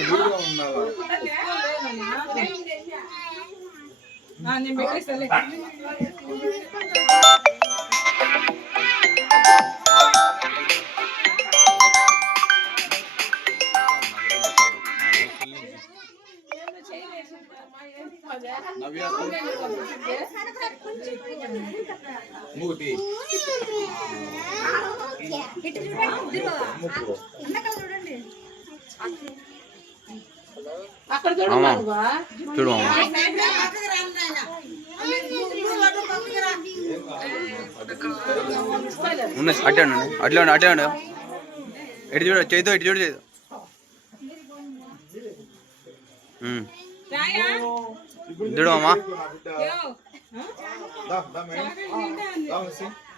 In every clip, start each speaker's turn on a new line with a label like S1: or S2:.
S1: Video ఉండాలా
S2: నేను పెట్టేస్తాలే
S1: నవ్య మూతి ముక్కు
S2: చూడు
S3: ఉన్నాయి అట్టే ఉండండి అట్లే ఉండు అట్లే ఉండు. ఇటు చూడు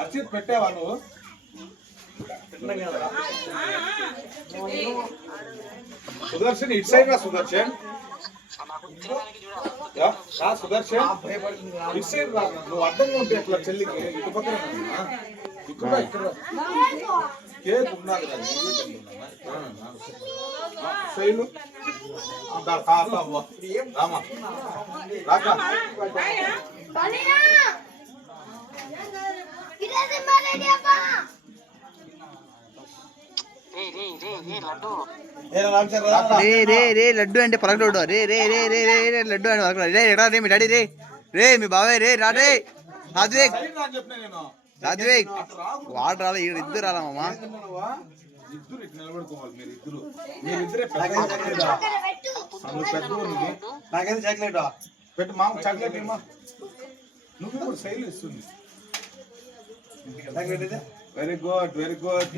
S1: అర్చిత్ పెట్టావా నువ్వు? సుదర్శన్ ఇటు సైడ్ రా సుదర్శన్. సుదర్శన్. ఇటు రా నువ్వు అడ్డంగా ఉంటే ఎట్లా చెల్లికి? ఇటు పక్కన ఇక్కడ ఇక్కడ కేక్ ఉన్నది రా, రామా.
S3: రే రే రే లడ్డు అంటే పలకడు రే రే రే రే రే రే లడ్డు అంటే పలకడు రే రా రే మీ డాడీ రే. రే మీ బాబాయ్ రే రా రే. సాత్విక్
S1: సైడ్ రా అని చెప్పిన నేను
S3: సాత్విక్
S1: అటు రాకు.
S3: వాడు రాలే ఈడు ఇద్దరు రాలా?
S1: ఇద్దరు ఇటు నిలబడుకోవాలి మీరు ఇద్దరు.
S4: నాకైతే చాక్లెట్
S1: పెట్టు మామ చాక్లెట్ ఇమ్మా నువ్వు కూడా శైలి ఇస్తుంది.
S4: చాక్లెట్ అయితే
S1: వెరీ గుడ్ వెరీ గుడ్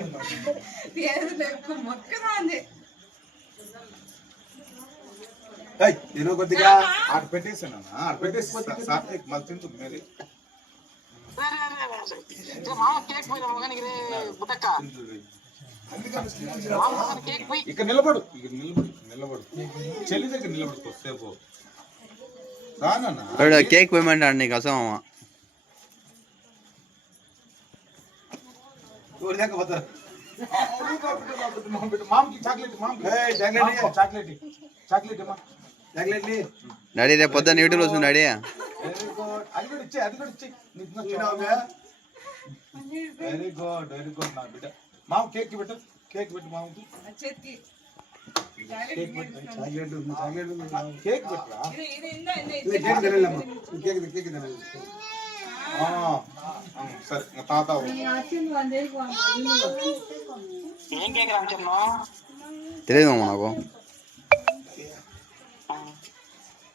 S4: నేను కొద్దిగా.
S1: ఆడ పెట్టేసాను ఆడ పెట్టేసి సాత్విక్ మళ్ళీ తింటుంది మేరీ. ఇక్కడ నిలబడు ఇక్కడ నిలబడు నిలబడు. చెల్లి దగ్గర నిలబడు కొద్దిసేపు రానా
S3: వాడు కేక్ పోయమంటాడు నీకు అసలు మామ
S4: ఊరి దాకా పోతారు
S1: మామకి చాక్లెట్ మామకి
S4: ఏయ్, చాక్లెట్ ఇయ్య.
S1: చాక్లెట్ చాక్లెట్ అమ్మా
S4: చాక్లెట్ని
S3: డాడీ రేపు పొద్దున్న యూట్యూబ్లో వస్తుంది డాడీ
S1: వెరీ గుడ్ అది కూడా ఇచ్చే అది కూడా ఇచ్చే నీకు
S4: తినవా?
S1: వెరీ గుడ్ వెరీ గుడ్ నా బిడ్డ మామ కేక్ పెట్టు కేక్ పెట్టు మామకి
S2: ఆ చేతికి.
S1: కేక్ పెట్టు
S4: చాక్లెట్ ఉంది, చాక్లెట్ ఉంది.
S1: కేక్ పెట్టురా
S2: ఇది, ఇది, ఇందా, ఇందా,
S4: ఇది
S2: ఇది.
S4: కేక్ తినాలమ్మా. ఈ కేక్ ఇది, కేక్ తినాలి.
S1: ఆ, ఆ, సరే ఇంకా తాత
S3: తెలియదు మామ నాకు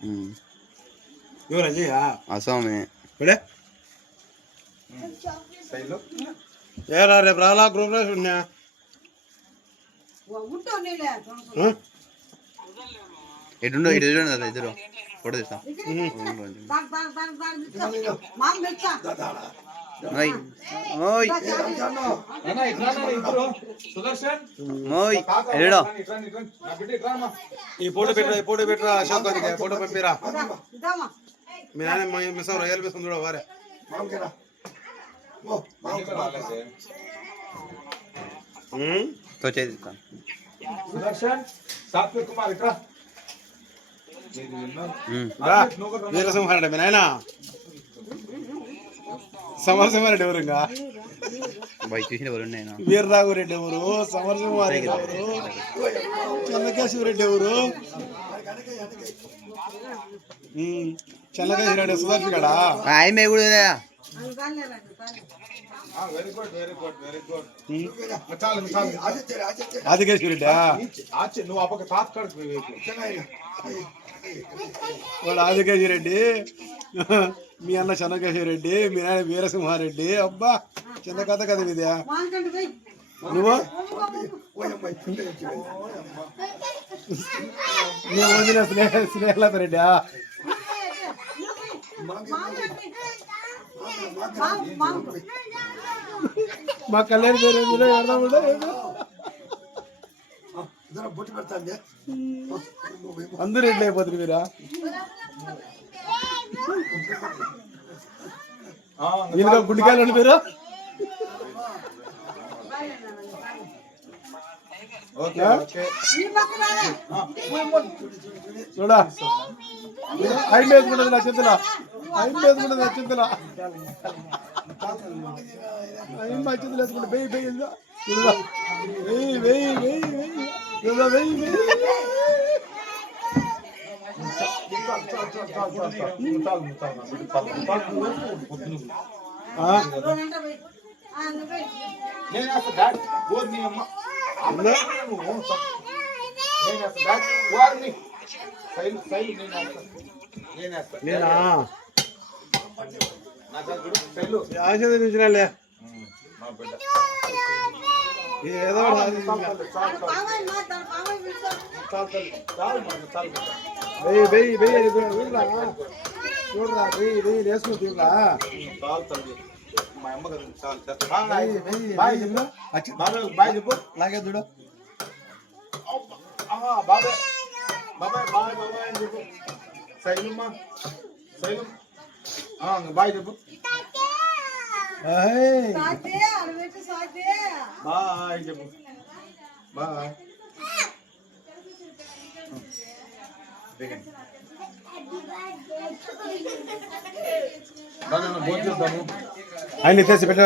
S3: ఉమ్.
S4: ఎవరు అజయ్
S3: అసమే
S4: ఇప్పుడే
S1: శైలు
S4: ఏరా రేపు రాలా గ్రూప్ లో ఉన్నా
S3: ఎటుండో ఇటు చూడండి అసలు ఇద్దరు ఫోటో తీస్తా ఓయ్ ఓయ్
S1: నాన్న ఇట్లా ఇద్దరు సుదర్శన్?
S3: ఓయ్ ఎడో
S4: ఈ ఫోటో పెట్టరా ఈ ఫోటో పెట్టరా అశోక్ గారికి ఫోటో పంపిరా. మీ నాన్న మిస్ అవరు ఏళ్ళు మిస్ చూడ వారే.
S1: ఇంకా రాలేదే.
S3: తో చేతి ఇస్తా.
S1: సుదర్శన్ సాత్విక్ కుమార్ ఇట్రా. ఇది విన్నావు?
S3: ఉమ్.
S1: సాత్విక్, నువ్వు కూడా రా.
S4: వీరసింహారెడ్డి మీ నాయన సమరసింహారెడ్డి ఎవరు ఇంకా
S3: బయట చూసిన ఎవరు నేను
S4: వీరరాఘురెడ్డి ఎవరు? సమరసింహారెడ్డి ఎవరు? చెన్నకేశ్వరెడ్డి ఎవరు? చెన్నకేశ్వరెడ్డి సుదర్శన్ గడా?
S3: ఆయమే కూడా
S1: very good very good very good చాలు చాలు
S4: ఆదికేశ్వరెడ్డి?
S1: ఆచి నువ్వు అప్పక తాత కడుపు వైపు
S4: వాడు ఆదికేశ్వరెడ్డి. మీ అన్న చెన్నకేశ్వరెడ్డి మీ నాయన వీరసింహారెడ్డి. అబ్బా చిన్న కథ కదా ఇదే. నువ్వు? నీ వదిన స్నేహ స్నేహలత రెడ్డి? మా కళ్యాణ్? అందరూ రెడ్డి అయిపోతుంది మీరా?
S1: ఓకే ఓకే
S4: చూడా ఐదు వేసుకుంటుంది నా చేతిలో ఐదు వేసుకుంటుంది నా చేతిలో ఐదు మా చేతిలో వేసుకుంటే వెయ్యి వెయ్యి వెయ్యి వెయ్యి వెయ్యి వెయ్యి వెయ్యి వెయ్యి
S1: నేను అసలు డాడీ ఓ నీ అమ్మ అమ్మ నువ్వు నేను అసలు డాడీ వారిని శైలు శైలు నేను వేస్తా. నేను వేస్తా.
S4: నేనా
S1: నా దగ్గర శైలు
S4: ఆశీర్వదించినాలే
S1: మా బిడ్డ
S4: ఏదో
S1: చాలు తల్లి, చాలు తల్లి. చాలు తల్లి. చాలు మరి, చాలు బిడ్డ.
S4: వెయ్యి వెయ్యి వెయ్యి చూడరా చూడరా వెయ్యి వెయ్యి వేసుకుని తీరా
S1: చాలు తల్లి. మా అమ్మ కదా చాలు చాలు. బాయ్
S4: వెయ్యి వెయ్యి
S1: బాయ్
S4: వెయ్యి
S1: చెప్పు బాబాయ్ బాయ్ చెప్పు
S4: లాగే చూడు
S1: ఆహా, బాబాయ్ బాబాయ్ బాయ్ బాబాయ్ అని చెప్పు శైలమ్మ శైలం ఆ, బాయ్ చెప్పు
S4: ఏయ్.
S1: బాయ్ చెప్పు బాయ్ দেখেন। না না
S4: না বোঝো আই নিতেছি বেটা